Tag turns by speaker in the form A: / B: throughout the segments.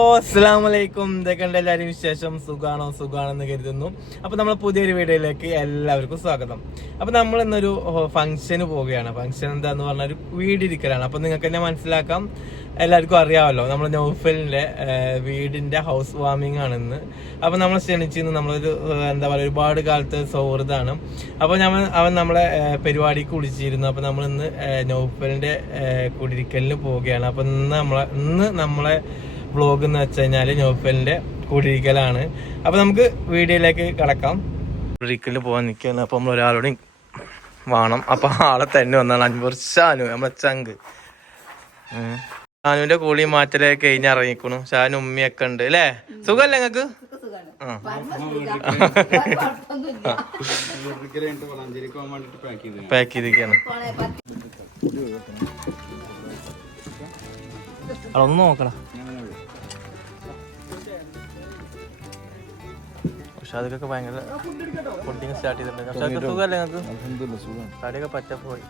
A: അസ്സാം വലൈക്കും ഇതൊക്കെ എല്ലാവരും വിശേഷം. സുഖാണോ? സുഖാണെന്ന് കരുതുന്നു. അപ്പൊ നമ്മൾ പുതിയൊരു വീഡിയോയിലേക്ക് എല്ലാവർക്കും സ്വാഗതം. അപ്പൊ നമ്മൾ ഇന്നൊരു ഫംഗ്ഷന് പോവുകയാണ്. ഫംഗ്ഷൻ എന്താന്ന് പറഞ്ഞ ഒരു വീടിരിക്കലാണ്. അപ്പൊ നിങ്ങൾക്ക് തന്നെ മനസ്സിലാക്കാം. എല്ലാവർക്കും അറിയാമല്ലോ. നമ്മൾ നൗഫലിന്റെ വീടിന്റെ ഹൗസ് വാമിംഗ് ആണ് ഇന്ന്. അപ്പൊ നമ്മൾ ക്ഷണിച്ചിരുന്നു നമ്മളൊരു എന്താ പറയുക ഒരുപാട് കാലത്തെ സൗഹൃദമാണ്. അപ്പൊ ഞമ്മ അവൻ നമ്മളെ പരിപാടിക്ക് വിളിച്ചിരുന്നു. അപ്പൊ നമ്മൾ ഇന്ന് നൗഫലിന്റെ കുടിരിക്കലിന് പോവുകയാണ്. അപ്പൊ ഇന്ന് നമ്മളെ ഇന്ന് നമ്മളെ വ്ളോഗ് എന്ന് വെച്ച് കഴിഞ്ഞാൽ നൗഫലിന്റെ കൂടിയിരിക്കലാണ്. അപ്പൊ നമുക്ക് വീഡിയോയിലേക്ക് കടക്കാം. കുടിരിക്കലിന് പോകാൻ നിൽക്കുകയാണ് അപ്പൊ നമ്മൾ ഒരാളോടും വേണം. അപ്പൊ ആളെ തന്നെ വന്നാണ്. അഞ്ചു ഷാനു നമ്മളെ ചങ്ക്. ഷാനുവിന്റെ കൂളി മാറ്റലൊക്കെ കഴിഞ്ഞ് ഇറങ്ങിക്കണു. ഷാനു ഉമ്മയൊക്കെ ഉണ്ട്. അല്ലേ? സുഖല്ലേ നിങ്ങക്ക് ആ. പാക്ക് ചെയ്തിരിക്കാണ്. അതൊന്ന് നോക്കടാ. ഉഷാദിക്കൊക്കെ ഭയങ്കര ഫുഡിങ് സ്റ്റാർട്ട് ചെയ്തിട്ടുണ്ട്. ഉഷാദിക്ക് സുഖമല്ലേ നിങ്ങൾക്ക്? തടിയൊക്കെ പറ്റപ്പോയി.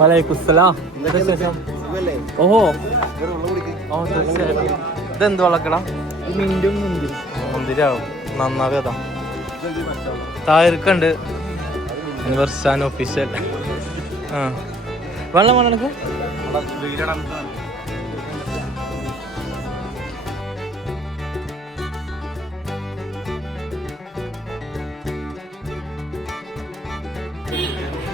A: വലൈക്കുസ്സലാം ഓഹോ. ഓ തീർച്ചയായിട്ടും. ഇതെന്ത് വളക്കടാ? മുന്തിരിയാവും. നന്നാവേ അതാ. താഴെക്കണ്ട് യൂണിവേഴ്സാൻ ഒഫീഷ്യൽ ആ. വെള്ളം വേണം എനിക്ക്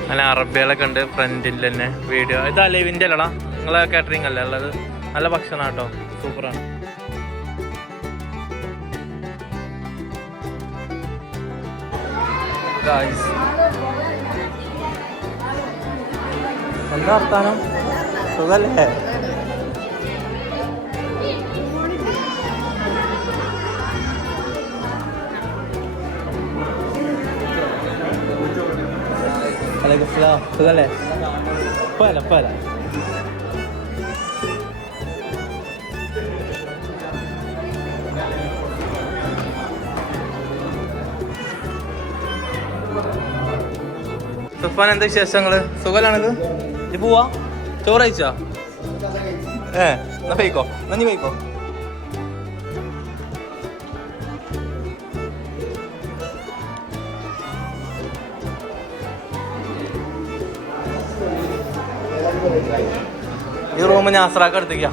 A: നല്ല അറബികളൊക്കെ ഉണ്ട് ഫ്രണ്ടിൽ തന്നെ വീഡിയോ. ഇത് അലവിന്റെ അല്ലടാ നിങ്ങളെ കാറ്ററിംഗ് അല്ലേ ഉള്ളത്? നല്ല ഭക്ഷണം കേട്ടോ സൂപ്പറാണ്. ഗായ്സ് എന്താ വർത്താനം? സുഖല്ലേ? സ്ലാം. സുഖല്ലേ? പോയല്ല പോല സുഫാൻ എന്താ വിശേഷങ്ങൾ? സുഖലാണിത് ഇത് പോവാ? ചോറ് കഴിച്ചാ? ഏ എന്നാ പോയിക്കോ. നന്ദി പോയിക്കോ. ഈ റൂം ഞാൻ അസറാക്ക എടുത്തേക്കാ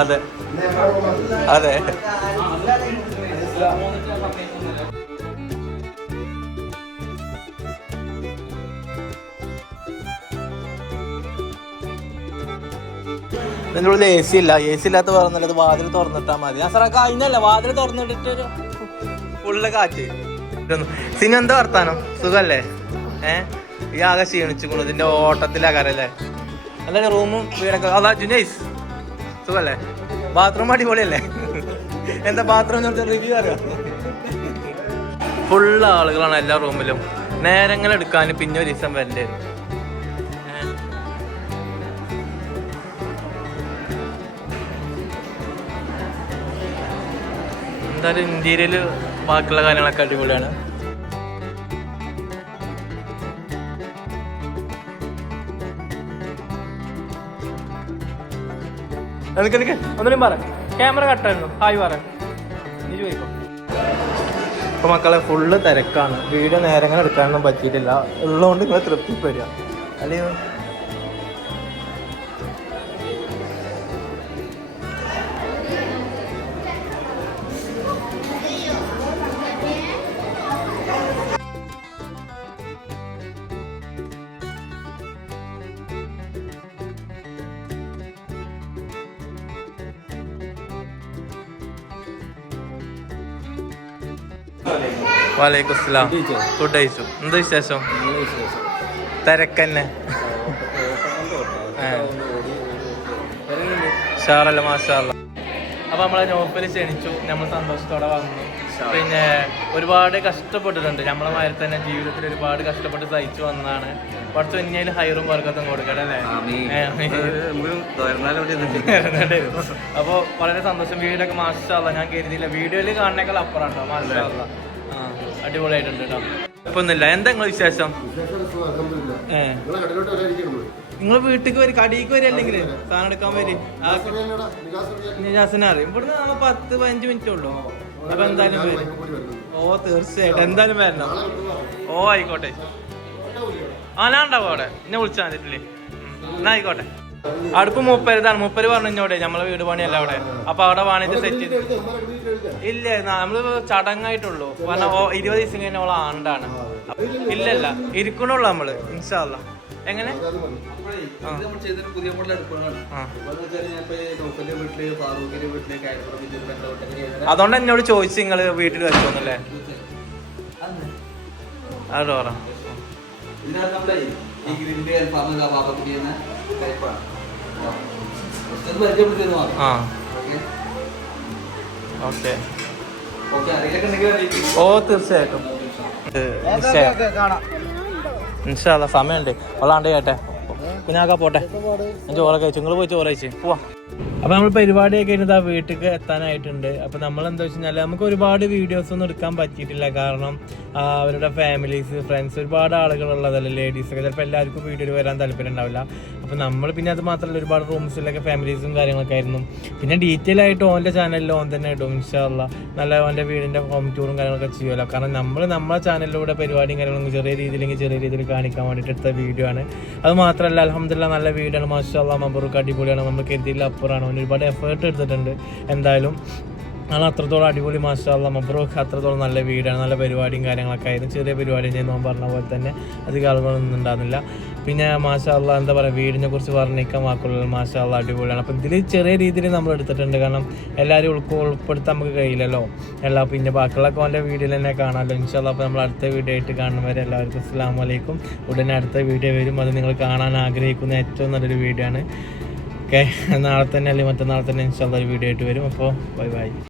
A: അതെ. അതെ. ഇതിന്റെ ഉള്ളിൽ എ സി ഇല്ല എ സി ഇല്ലാത്ത പറഞ്ഞത് വാതിൽ തുറന്നിട്ടാ മതി. ആ സാറേ കഴിഞ്ഞല്ല? വാതിൽ തുറന്നിട്ടിട്ട് ഒരു ഫുള്ള് കാറ്റ് സിനിമ എന്താ വർത്താനം? സുഖല്ലേ? ഏ? ഈ ആകെ ക്ഷീണിച്ചു ഇതിന്റെ ഓട്ടത്തിലാകാരല്ലേ അല്ല? റൂമും വീടൊക്കെ? അതാ ജുനൈസ്. സുഖല്ലേ? ബാത്റൂം അടിപൊളിയല്ലേ? എന്താ ബാത്റൂം റിവ്യൂ അറിയാം? ഫുള്ള് ആളുകളാണ് എല്ലാ റൂമിലും. നേരങ്ങൾ എടുക്കാൻ പിന്നെ ഒരു ദിവസം വരണ്ടേ വരും. എന്തായാലും ഇന്ത്യയിൽ ബാക്കിയുള്ള കാര്യങ്ങളൊക്കെ അടിപൊളിയാണ്. നിനക്ക് നിനക്ക് ഒന്നിനും പറ. ക്യാമറ കട്ടായിരുന്നു. ഹായ് പറ. നീ ചോദിക്കോ മക്കളെ ഫുള്ള് തിരക്കാണ്. വീഡിയോ നേരങ്ങൾ എടുക്കാനൊന്നും പറ്റിയിട്ടില്ല. ഉള്ളതുകൊണ്ട് നിങ്ങൾ തൃപ്തിപ്പെടുക. അല്ലെങ്കിൽ വാലേക്കും അസ്സലാം ഫുഡ് കഴിച്ചു. എന്താ വിശേഷം? തിരക്കന്നെ. ഷാറല്ല മാഷാറല്ല അപ്പൊ നമ്മളെ നോപ്പിൽ ക്ഷണിച്ചു. നമ്മൾ സന്തോഷത്തോടെ വന്നു. പിന്നെ ഒരുപാട് കഷ്ടപ്പെട്ടിട്ടുണ്ട്. നമ്മളെ മാതിരി തന്നെ ജീവിതത്തിൽ ഒരുപാട് കഷ്ടപ്പെട്ട് സഹിച്ചു വന്നതാണ്. കുറച്ച് കഴിഞ്ഞാൽ ഹൈറും വർക്കത്തും കൊടുക്കട്ടെ അല്ലേ? അപ്പൊ വളരെ സന്തോഷം. വീടൊക്കെ മാഷാല്ല ഞാൻ കരുതിയില്ല. വീഡിയോയിൽ കാണുന്നേക്കാൾ അപ്പുറം കേട്ടോ മാഷാല്ല ആ അടിപൊളിയായിട്ടുണ്ട് കേട്ടോ ഇപ്പൊ ഒന്നുമില്ല എന്താ നിങ്ങളെ വിശേഷം? നിങ്ങൾ വീട്ടിലേക്ക് വരും കടിക്ക് വരും അല്ലെങ്കിൽ സാധനം എടുക്കാൻ വരും. ജാസന അറിയും. ഇവിടുന്ന് പത്ത് പതിനഞ്ച് മിനിറ്റേ ഉള്ളൂ. അപ്പൊ എന്തായാലും വരും. ഓ തീർച്ചയായിട്ടും. എന്തായാലും വരണം. ഓ ആയിക്കോട്ടെ. ആ ഞാൻ ഉണ്ടാവും അവിടെ. എന്നെ വിളിച്ചാൽ മതിട്ടില്ലേ എന്നാ ആയിക്കോട്ടെ. അടുപ്പ് മുപ്പരുതാണ് മുപ്പര് പറഞ്ഞു ഇഞ്ഞോടെ നമ്മളെ വീട് പണിയല്ല അവിടെ. അപ്പൊ അവിടെ വാണിജ്യ സെറ്റ് ചെയ്ത്. ഇല്ല നമ്മൾ ചടങ്ങായിട്ടുള്ളൂ. കാരണം ഇരുപത് ദിവസം കഴിഞ്ഞ ആണ്ടാണ്. ഇല്ലല്ല ഇല്ല ഇരിക്കണുള്ളൂ നമ്മൾ ഇൻഷാല്ല എങ്ങനെ.
B: പുതിയ മോഡൽ അടുപ്പാണ്
A: അതുകൊണ്ട് എന്നോട് ചോദിച്ചു നിങ്ങൾ വീട്ടിൽ വെച്ചോന്നല്ലേ അതോ പറ.
B: ഇതിനകത്ത് നമ്മളെ ഈ ഗ്രില്ല് അൽഫാമ് കബാബൊക്കെ ചെയ്യുന്ന ടൈപ്പാണ്. പരിചയപ്പെടുത്തിയത് മാത്രം.
A: ആ.
B: ഓക്കെ.
A: ഓക്കെ. ഓ തീർച്ചയായിട്ടും. ഇൻഷാല്ല സമയമുണ്ട്. ഉള്ളാണ്ട് കേട്ടെ പിന്നെ ആക്കാ പോട്ടെ. ചോറൊക്കെ കഴിച്ചു? നിങ്ങൾ പോയി ചോറ് കഴിച്ച്? പോവാ. അപ്പൊ നമ്മൾ പരിപാടിയൊക്കെ കഴിഞ്ഞത് ആ വീട്ടിലേക്ക് എത്താനായിട്ടുണ്ട്. അപ്പൊ നമ്മൾ എന്താ വെച്ച് കഴിഞ്ഞാൽ നമുക്ക് ഒരുപാട് വീഡിയോസ് ഒന്നും എടുക്കാൻ പറ്റിയിട്ടില്ല. കാരണം അവരുടെ ഫാമിലീസ് ഫ്രണ്ട്സ് ഒരുപാട് ആളുകളുള്ളതല്ലേ ലേഡീസ് ഒക്കെ. ചിലപ്പോൾ എല്ലാവർക്കും വീഡിയോയിൽ വരാൻ താല്പര്യം ഉണ്ടാവില്ല. അപ്പോൾ നമ്മൾ പിന്നെ അത് മാത്രമല്ല ഒരുപാട് റൂംസിലൊക്കെ ഫാമിലീസും കാര്യങ്ങളൊക്കെ ആയിരുന്നു. പിന്നെ ഡീറ്റെയിൽ ആയിട്ട് ഓന്റെ ചാനലിൽ ഓൻ തന്നെ ഇടും ഇൻഷാല്ല നല്ല ഓന്റെ വീടിന്റെ ഹോം ടൂറും കാര്യങ്ങളൊക്കെ ചെയ്യുമല്ലോ കാരണം നമ്മൾ നമ്മളെ ചാനലിലൂടെ പരിപാടിയും കാര്യങ്ങളും ചെറിയ രീതിയിലെങ്കിൽ ചെറിയ രീതിയിൽ കാണിക്കാൻ വേണ്ടിയിട്ട് എടുത്ത വീഡിയോ ആണ്. അത് മാത്രമല്ല അലഹമ്മദില്ല നല്ല വീടാണ്. മാഷാല്ല മമ്പറൊക്കെ അടിപൊളിയാണ്. നമ്മൾ കരുതിയില്ല അപ്പുറമാണ് ഒരുപാട് എഫേർട്ട് എടുത്തിട്ടുണ്ട്. എന്തായാലും ആണ് അത്രത്തോളം അടിപൊളി മാഷാള്ള മബ്രോക്ക് അത്രത്തോളം നല്ല വീടാണ് നല്ല പരിപാടിയും കാര്യങ്ങളൊക്കെ ആയിരുന്നു. ചെറിയ പരിപാടി ചെയ്യുന്ന ഓൻ പറഞ്ഞ പോലെ തന്നെ അധികം ആളുകളൊന്നും ഉണ്ടാകുന്നില്ല പിന്നെ മാഷാള്ള എന്താ പറയുക വീടിനെ കുറിച്ച് വർണിക്കാൻ വാക്കുള്ള മാഷാള്ള അടിപൊളിയാണ്. അപ്പം ഇതിൽ ചെറിയ രീതിയിൽ നമ്മൾ എടുത്തിട്ടുണ്ട്. കാരണം എല്ലാവരും ഉൾക്കൊ ഉൾപ്പെടുത്താൻ നമുക്ക് കഴിയില്ലല്ലോ. എല്ലാ പിന്നെ ബാക്കിയുള്ളൊക്കെ അവന്റെ വീഡിയോയിൽ തന്നെ കാണാമല്ലോ. ഇൻഷാല്ല അപ്പോൾ നമ്മൾ അടുത്ത വീഡിയോ ആയിട്ട് കാണുന്നവരെ എല്ലാവർക്കും അസ്സാം വലൈക്കും ഉടനെ അടുത്ത വീഡിയോ വരും. അത് നിങ്ങൾ കാണാൻ ആഗ്രഹിക്കുന്ന ഏറ്റവും നല്ലൊരു വീഡിയോ ആണ്. ഓക്കെ നാളെ തന്നെ അല്ലെങ്കിൽ മറ്റന്നാളെ തന്നെ ഇൻഷാല്ല ഒരു വീഡിയോ ആയിട്ട് വരും. അപ്പോൾ ബൈ ബൈ.